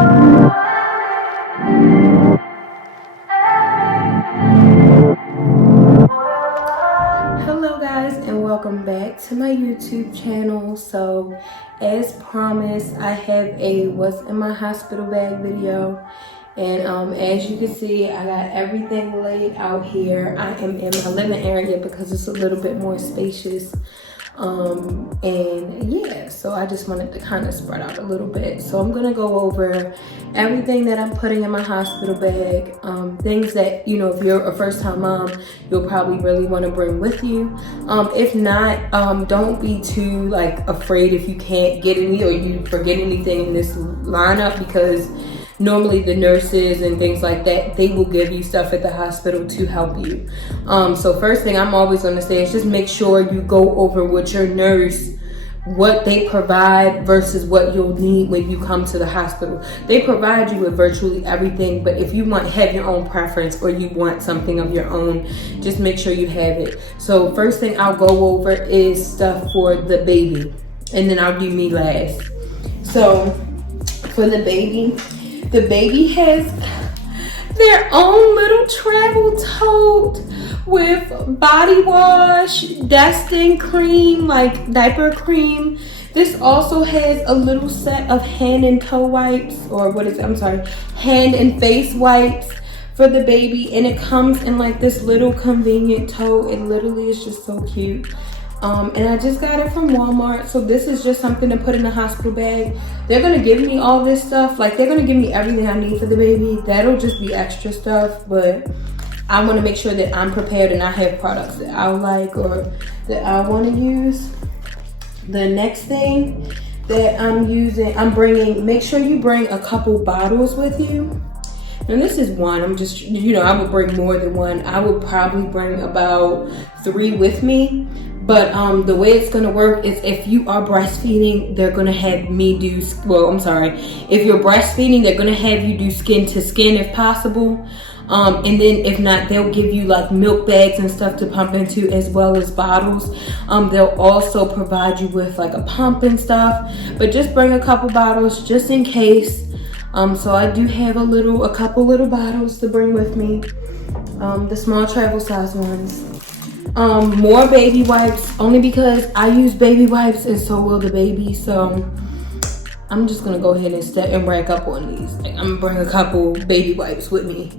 Hello guys, and welcome back to my YouTube channel. So as promised, I have a what's in my hospital bag video, and as you can see, I got everything laid out here. I am in my living area because it's a little bit more spacious, and yeah, so I just wanted to kind of spread out a little bit. So I'm gonna go over everything that I'm putting in my hospital bag, things that, you know, if you're a first-time mom, you'll probably really want to bring with you. If not, don't be too like afraid if you can't get any or you forget anything in this lineup, because normally the nurses and things like that, they will give you stuff at the hospital to help you. So first thing I'm always going to say is just make sure you go over with your nurse what they provide versus what you'll need when you come to the hospital. They provide you with virtually everything, but if you have your own preference or you want something of your own, just make sure you have it. So first thing I'll go over is stuff for the baby, and then I'll do me last. So for the baby has their own little travel tote with body wash, dusting cream, like diaper cream. This also has a little set of hand and toe wipes, or hand and face wipes for the baby, and it comes in like this little convenient tote. It literally is just so cute. And I just got it from Walmart. So this is just something to put in the hospital bag. They're gonna give me all this stuff. Like, they're gonna give me everything I need for the baby. That'll just be extra stuff, but I wanna make sure that I'm prepared and I have products that I like or that I wanna use. The next thing that I'm bringing, make sure you bring a couple bottles with you. And this is one, I would bring more than one. I would probably bring about 3 with me. But the way it's gonna work is if you are breastfeeding, they're gonna have me do, if you're breastfeeding, they're gonna have you do skin to skin if possible. And then if not, they'll give you like milk bags and stuff to pump into, as well as bottles. They'll also provide you with like a pump and stuff, but just bring a couple bottles just in case. So I do have a couple little bottles to bring with me, the small travel size ones. More baby wipes, only because I use baby wipes and so will the baby. So I'm just gonna go ahead and rack up on these. I'm gonna bring a couple baby wipes with me.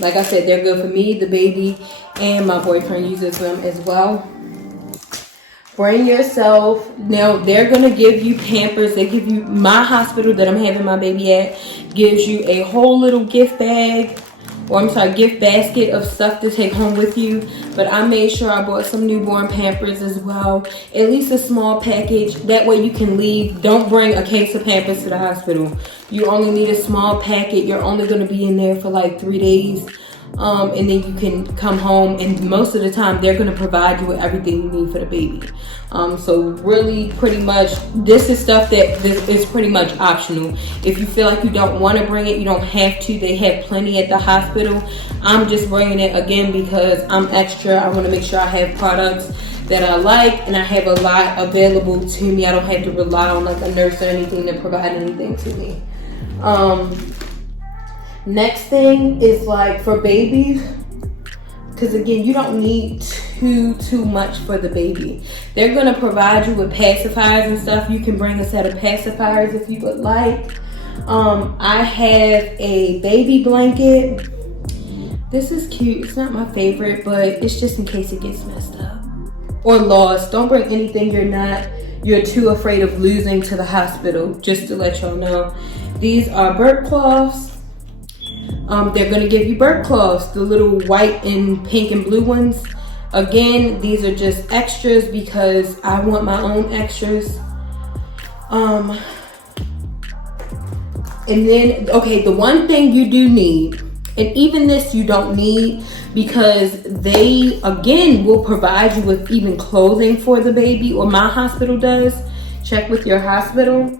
Like I said, they're good for me, the baby, and my boyfriend uses them as well. Bring yourself. Now they're gonna give you Pampers. They give you, my hospital that I'm having my baby at gives you a whole little gift bag, gift basket of stuff to take home with you. But I made sure I bought some newborn Pampers as well, at least a small package. That way you can leave. Don't bring a case of Pampers to the hospital. You only need a small packet. You're only going to be in there for like 3 days. And then you can come home, and most of the time they're going to provide you with everything you need for the baby. So really, pretty much, this is stuff that is pretty much optional. If you feel like you don't want to bring it, you don't have to. They have plenty at the hospital. I'm just bringing it again because I'm extra. I want to make sure I have products that I like, and I have a lot available to me. I don't have to rely on like a nurse or anything to provide anything to me. Next thing is like for babies, because again, you don't need too much for the baby. They're gonna provide you with pacifiers and stuff. You can bring a set of pacifiers if you would like. I have a baby blanket. This is cute. It's not my favorite, but it's just in case it gets messed up or lost. Don't bring anything you're too afraid of losing to the hospital, just to let y'all know. These are burp cloths. They're gonna give you burp cloths, the little white and pink and blue ones. Again, these are just extras because I want my own extras. And then, okay, the one thing you do need, and even this you don't need, because they, again, will provide you with even clothing for the baby, or my hospital does. Check with your hospital.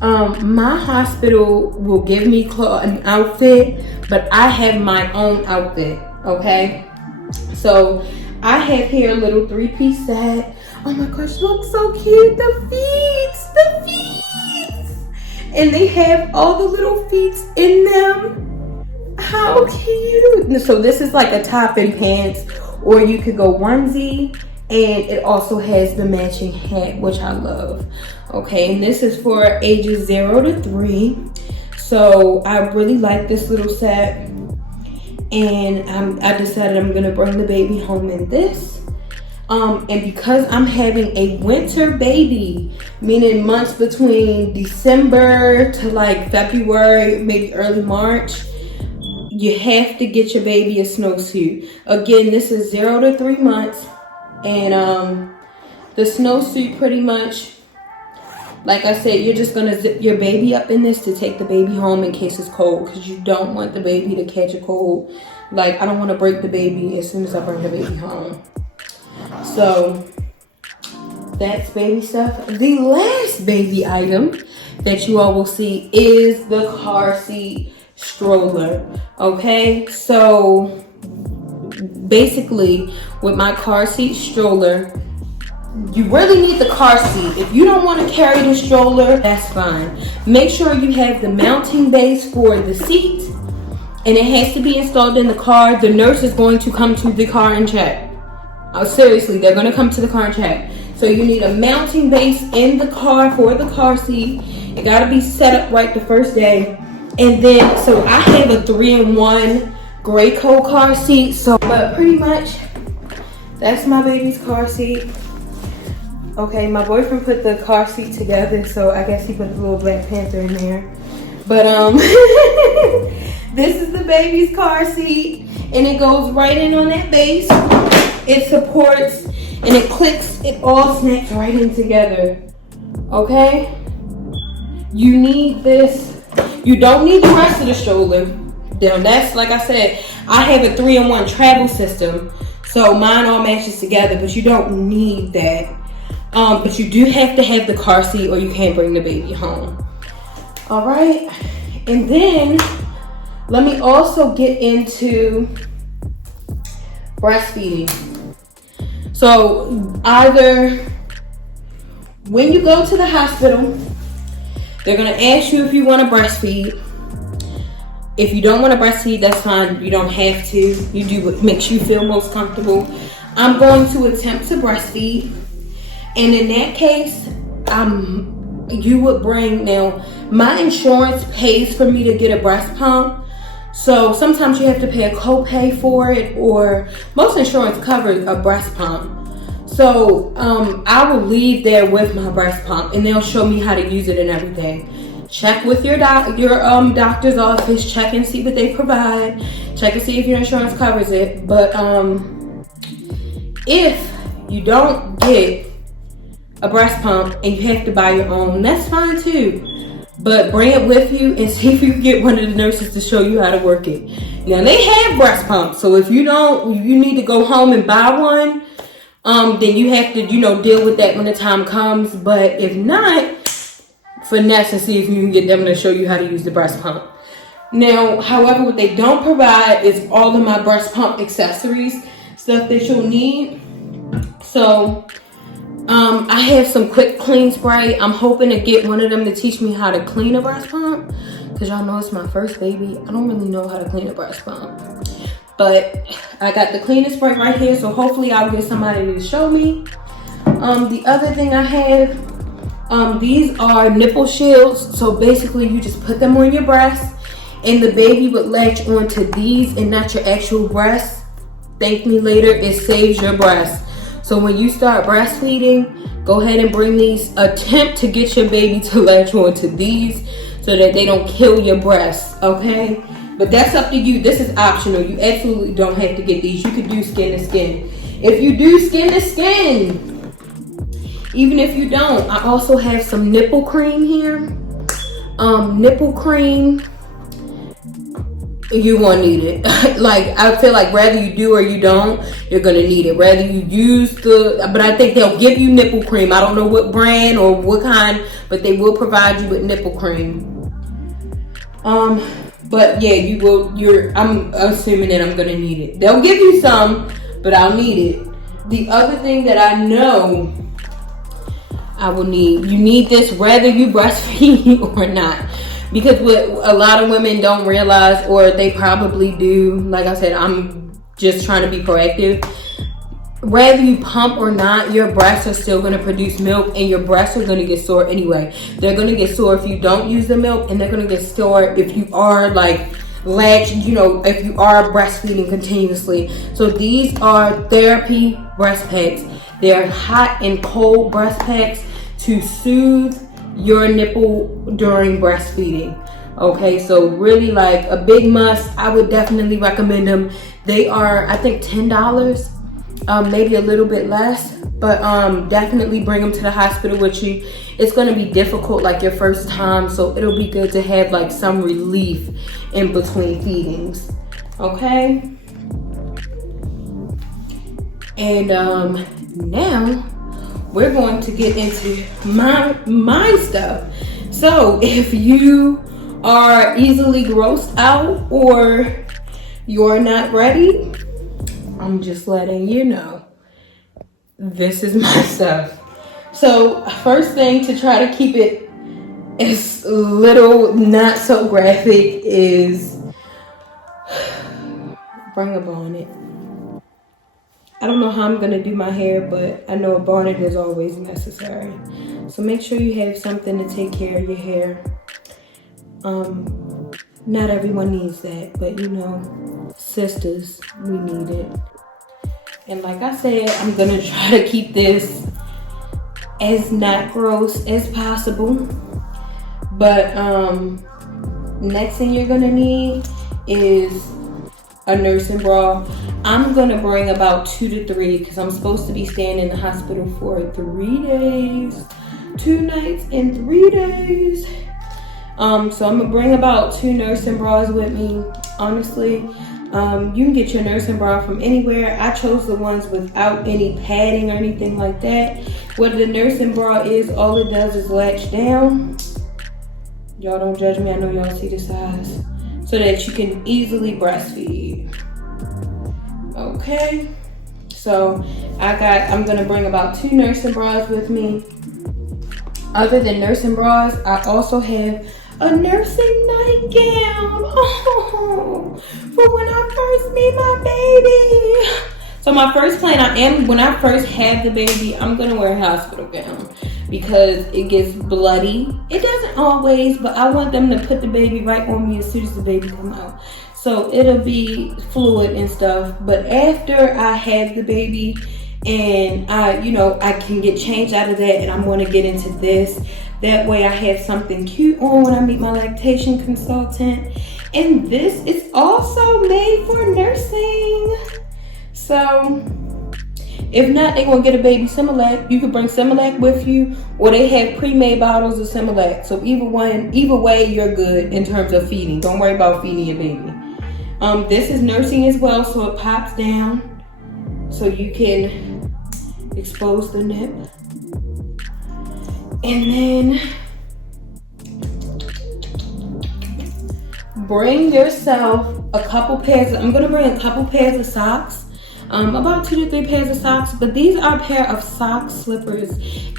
My hospital will give me an outfit, but I have my own outfit, okay? So I have here a little 3-piece set. Oh my gosh, look so cute. The feet. And they have all the little feet in them. How cute. So this is like a top and pants, or you could go onesie, and it also has the matching hat, which I love. Okay, and this is for ages 0 to 3. So I really like this little set, and I decided I'm gonna bring the baby home in this. And because I'm having a winter baby, meaning months between December to like February, maybe early March, you have to get your baby a snowsuit. Again, this is 0 to 3 months, and the snowsuit pretty much, like I said, you're just gonna zip your baby up in this to take the baby home in case it's cold, because you don't want the baby to catch a cold. Like, I don't want to break the baby as soon as I bring the baby home. So that's baby stuff. The last baby item that you all will see is the car seat stroller. Okay, so basically with my car seat stroller, you really need the car seat. If you don't want to carry the stroller, that's fine. Make sure you have the mounting base for the seat, and it has to be installed in the car. The nurse is going to come to the car and check. Seriously, they're going to come to the car and check. So you need a mounting base in the car for the car seat. It got to be set up right the first day. And then, so I have a 3-in-1 gray coat car seat. So, but pretty much, that's my baby's car seat. Okay, my boyfriend put the car seat together, so I guess he put the little Black Panther in there. But this is the baby's car seat, and it goes right in on that base. It supports, and it clicks, it all snaps right in together. Okay? You need this. You don't need the rest of the stroller. Now that's, like I said, I have a 3-in-1 travel system, so mine all matches together, but you don't need that. But you do have to have the car seat, or you can't bring the baby home. All right, and then let me also get into breastfeeding. So either when you go to the hospital, they're gonna ask you if you want to breastfeed. If you don't want to breastfeed, that's fine. You don't have to. You do what makes you feel most comfortable. I'm going to attempt to breastfeed. And in that case, you would bring, now my insurance pays for me to get a breast pump. So sometimes you have to pay a copay for it, or most insurance covers a breast pump. So I will leave there with my breast pump, and they'll show me how to use it and everything. Check with your doctor's office, check and see what they provide. Check and see if your insurance covers it. But if you don't get a breast pump and you have to buy your own, that's fine too. But bring it with you and see if you can get one of the nurses to show you how to work it. Now they have breast pumps, so if you don't, you need to go home and buy one, then you have to, deal with that when the time comes. But if not, finesse and see if you can get them to show you how to use the breast pump. Now, however, what they don't provide is all of my breast pump accessories, stuff that you'll need. So I have some quick clean spray. I'm hoping to get one of them to teach me how to clean a breast pump, because y'all know it's my first baby. I don't really know how to clean a breast pump, but I got the cleaning spray right here, so hopefully I'll get somebody to show me. The other thing I have, these are Nipple Shields. So basically you just put them on your breast, and the baby would latch onto these and not your actual breast. Thank me later, it saves your breast. So when you start breastfeeding, go ahead and bring these. Attempt to get your baby to latch onto these so that they don't kill your breasts, okay? But that's up to you. This is optional. You absolutely don't have to get these. You could do skin to skin. If you do skin to skin, even if you don't, I also have some nipple cream here. Nipple cream, you won't need it. Like, I feel like whether you do or you don't, you're gonna need it. Whether you use but I think they'll give you nipple cream. I don't know what brand or what kind, but they will provide you with nipple cream. But yeah, you will. I'm assuming that I'm gonna need it. They'll give you some, but I'll need it. The other thing that I know you need this whether you breastfeed or not. Because what a lot of women don't realize, or they probably do, like I said, I'm just trying to be proactive. Whether you pump or not, your breasts are still going to produce milk, and your breasts are going to get sore anyway. They're going to get sore if you don't use the milk, and they're going to get sore if you are like latched, you know, if you are breastfeeding continuously. So these are therapy breast packs. They're hot and cold breast packs to soothe your nipple during breastfeeding. Okay, so really like a big must. I would definitely recommend them. They are, I think, $10. Maybe a little bit less, but definitely bring them to the hospital with you. It's going to be difficult like your first time, so it'll be good to have like some relief in between feedings. Okay, and now we're going to get into my stuff. So if you are easily grossed out or you're not ready, I'm just letting you know, this is my stuff. So first thing, to try to keep it as little, not so graphic, is bring a bonnet. I don't know how I'm gonna do my hair, but I know a bonnet is always necessary. So make sure you have something to take care of your hair. Not everyone needs that, but you know, sisters, we need it. And like I said, I'm gonna try to keep this as not gross as possible. But next thing you're gonna need is a nursing bra. I'm gonna bring about 2 to 3 because I'm supposed to be staying in the hospital for 3 days, 2 nights and 3 days. So I'm gonna bring about 2 nursing bras with me. Honestly, you can get your nursing bra from anywhere. I chose the ones without any padding or anything like that. What the nursing bra is, all it does is latch down. Y'all don't judge me, I know y'all see the size. So that you can easily breastfeed. Okay, so I'm gonna bring about 2 nursing bras with me. Other than nursing bras, I also have a nursing nightgown. Oh, for when I first meet my baby. So my first plan, when I first have the baby, I'm gonna wear a hospital gown because it gets bloody. It doesn't always, but I want them to put the baby right on me as soon as the baby come out. So it'll be fluid and stuff. But after I have the baby and I can get changed out of that, and I'm gonna get into this. That way I have something cute on when I meet my lactation consultant. And this is also made for nursing. So if not, they're gonna get a baby Similac. You could bring Similac with you, or they have pre-made bottles of Similac. So either way, you're good in terms of feeding. Don't worry about feeding your baby. This is nursing as well, so it pops down so you can expose the nip. And then bring yourself a couple pairs. I'm gonna bring a couple pairs of socks. About 2 to 3 pairs of socks, but these are a pair of sock slippers,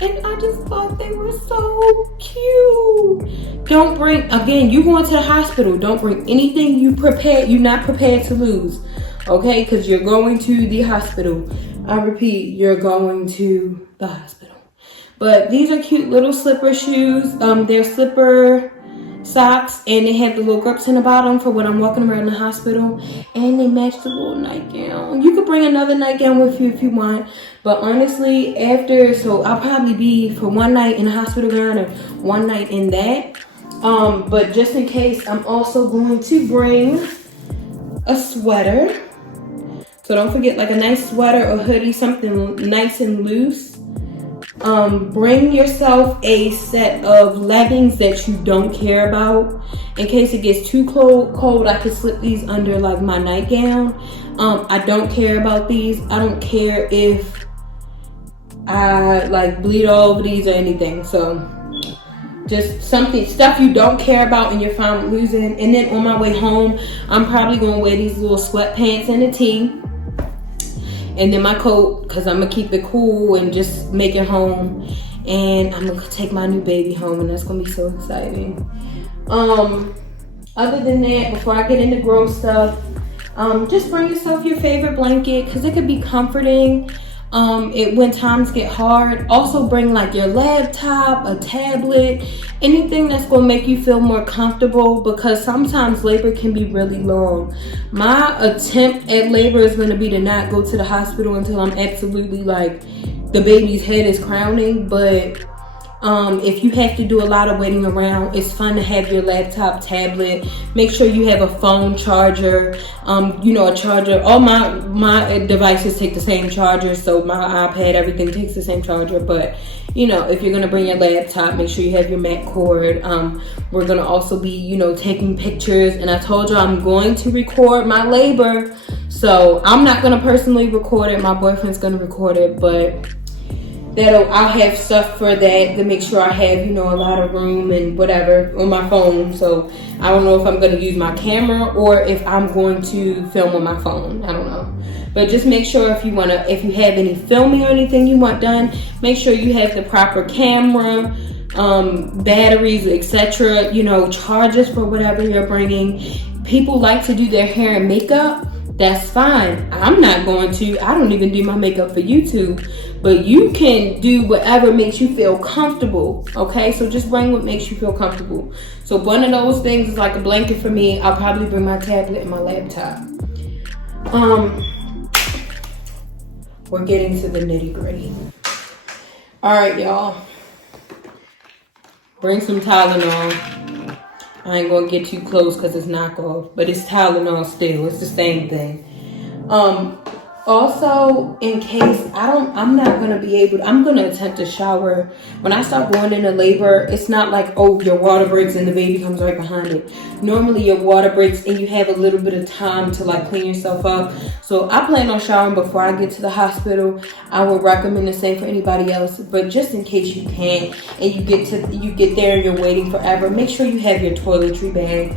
and I just thought they were so cute. Don't bring, again, you going to the hospital, don't bring anything you're not prepared to lose, okay? Because you're going to the hospital. I repeat, you're going to the hospital. But these are cute little slipper shoes. They're slipper socks, and they have the little grips in the bottom for when I'm walking around the hospital, and they match the little nightgown. You could bring another nightgown with you if you want, but honestly, so I'll probably be for 1 night in the hospital gown and 1 night in that. But just in case, I'm also going to bring a sweater. So don't forget, like a nice sweater or hoodie, something nice and loose. Bring yourself a set of leggings that you don't care about. In case it gets too cold, I could slip these under like my nightgown. I don't care about these. I don't care if I like bleed all over these or anything. So just stuff you don't care about and you're fine with losing. And then on my way home, I'm probably gonna wear these little sweatpants and a tee. And then my coat, because I'm going to keep it cool and just make it home. and I'm gonna take my new baby home, and that's gonna be so exciting. Other than that, before I get into gross stuff, just bring yourself your favorite blanket, because it could be comforting when times get hard. Also bring like your laptop, a tablet, anything that's going to make you feel more comfortable, because sometimes labor can be really long. My attempt at labor is going to be to not go to the hospital until I'm absolutely like the baby's head is crowning. But if you have to do a lot of waiting around, it's fun to have your laptop, tablet. Make sure you have a phone charger, a charger. All my devices take the same charger, so my iPad, everything takes the same charger. But if you're gonna bring your laptop, make sure you have your MAC cord. We're gonna also be, taking pictures, and I told you I'm going to record my labor, so I'm not gonna personally record it. My boyfriend's gonna record it, but I'll have stuff for that to make sure I have, a lot of room and whatever on my phone. So I don't know if I'm going to use my camera or if I'm going to film on my phone. I don't know. But just make sure if you have any filming or anything you want done, make sure you have the proper camera, batteries, etc., charges for whatever you're bringing. People like to do their hair and makeup. That's fine. I'm not going to. I don't even do my makeup for YouTube. But you can do whatever makes you feel comfortable, okay? So just bring what makes you feel comfortable. So one of those things is like a blanket for me. I'll probably bring my tablet and my laptop. We're getting to the nitty-gritty. All right, y'all. Bring some Tylenol. I ain't gonna get too close because it's knockoff, but it's Tylenol still. It's the same thing. Also, in case I'm not going to be able to, I'm going to attempt to shower. When I start going into labor, it's not like, oh, your water breaks and the baby comes right behind it. Normally your water breaks and you have a little bit of time to like clean yourself up. So I plan on showering before I get to the hospital. I would recommend the same for anybody else, but just in case you can't and you get there and you're waiting forever, make sure you have your toiletry bag.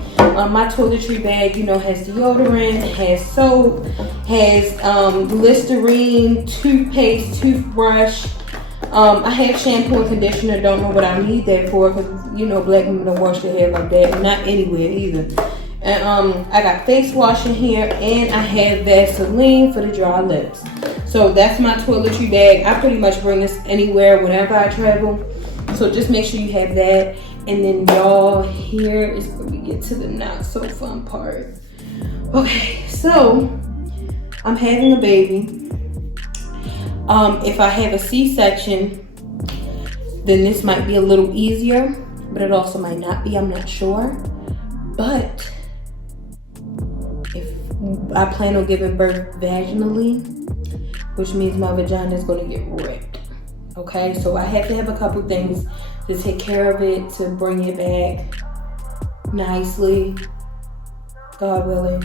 My toiletry bag, has deodorant, has soap, has Listerine, toothpaste, toothbrush. I have shampoo and conditioner. Don't know what I need that for, because black women don't wash their hair like that, not anywhere either. And I got face wash in here, and I have Vaseline for the dry lips. So that's my toiletry bag. I pretty much bring this anywhere whenever I travel. So just make sure you have that. And then y'all, here is where we get to the not so fun part. Okay, so I'm having a baby. If I have a C-section, then this might be a little easier, but it also might not be. I'm not sure. But if I plan on giving birth vaginally, which means my vagina is going to get ripped. Okay, so I have to have a couple things to take care of it, to bring it back nicely, God willing.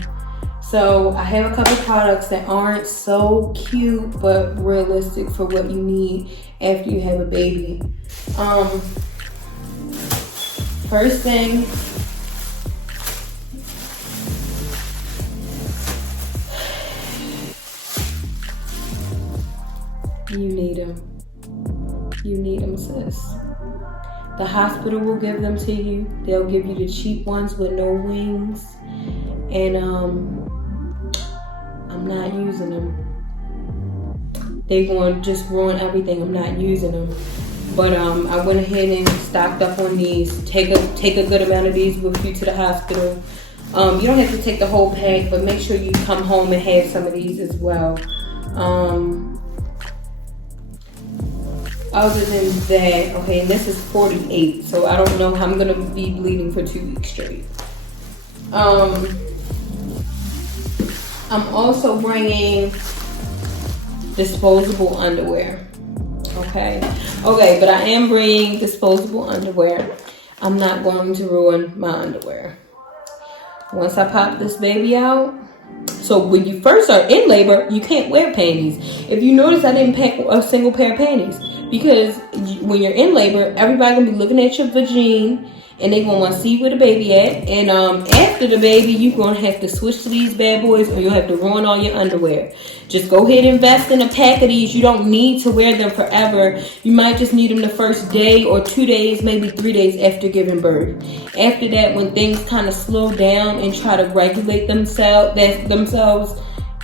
So I have a couple products that aren't so cute, but realistic for what you need after you have a baby. First thing, you need them. You need them, sis. The hospital will give them to you. They'll give you the cheap ones with no wings. And I'm not using them. They're going to just ruin everything. I'm not using them. But I went ahead and stocked up on these. Take a good amount of these with you to the hospital. You don't have to take the whole pack, but make sure you come home and have some of these as well. Other than that, okay, and this is 48, so I don't know how I'm gonna be bleeding for 2 weeks straight. I'm also bringing disposable underwear. Okay, but I am bringing disposable underwear. I'm not going to ruin my underwear. Once I pop this baby out, so when you first are in labor, you can't wear panties. If you notice, I didn't pack a single pair of panties, because when you're in labor, everybody gonna be looking at your vagina and they gonna want to see where the baby at. And after the baby, you gonna have to switch to these bad boys, or you'll have to ruin all your underwear. Just go ahead and invest in a pack of these. You don't need to wear them forever. You might just need them the first day or 2 days, maybe 3 days after giving birth. After that, when things kind of slow down and try to regulate themselves,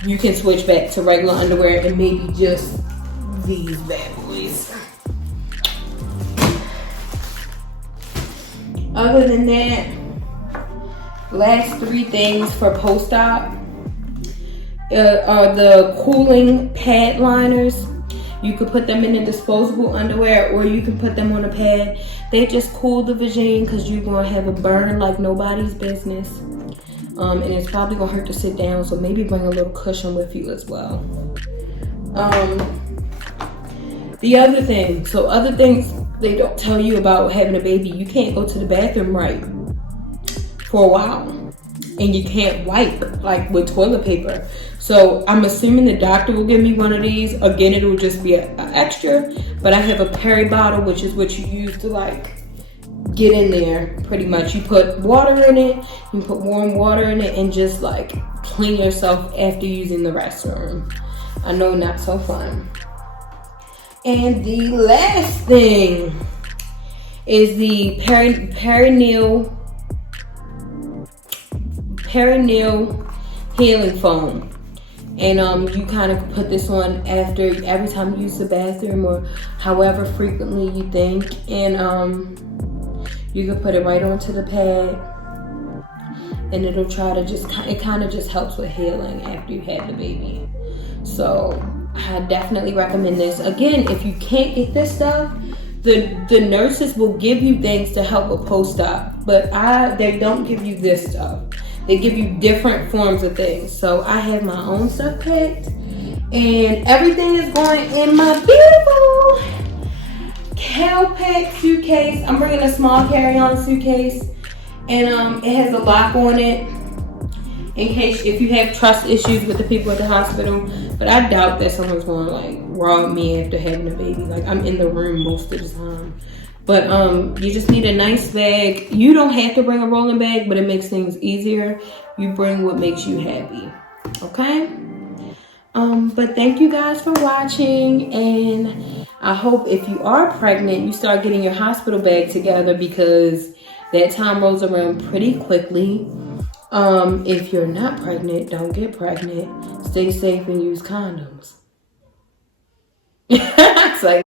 you can switch back to regular underwear and maybe just these bad boys. Other than that, last 3 things for post-op are the cooling pad liners. You could put them in a disposable underwear, or you can put them on a pad. They just cool the vagina because you're going to have a burn like nobody's business. And it's probably going to hurt to sit down, so maybe bring a little cushion with you as well. The other thing, so other things they don't tell you about having a baby, you can't go to the bathroom right for a while. And you can't wipe like with toilet paper. So I'm assuming the doctor will give me one of these. Again, it will just be an extra, but I have a peri bottle, which is what you use to like get in there pretty much. You put water in it, you put warm water in it, and just like clean yourself after using the restroom. I know, not so fun. And the last thing is the perineal healing foam. And you kind of put this on after every time you use the bathroom, or however frequently you think. And you can put it right onto the pad, and it'll try to just, it kind of just helps with healing after you had the baby. So I definitely recommend this. Again, if you can't get this stuff, the nurses will give you things to help with post-op, but they don't give you this stuff. They give you different forms of things. So I have my own stuff packed, and everything is going in my beautiful Cal-Pack suitcase. I'm bringing a small carry-on suitcase, and it has a lock on it in case if you have trust issues with the people at the hospital. But I doubt that someone's going to like rob me after having a baby. Like, I'm in the room most of the time. But you just need a nice bag. You don't have to bring a rolling bag, but it makes things easier. You bring what makes you happy. Okay? But thank you guys for watching, and I hope if you are pregnant, you start getting your hospital bag together, because that time rolls around pretty quickly. If you're not pregnant, don't get pregnant. Stay safe and use condoms. It's like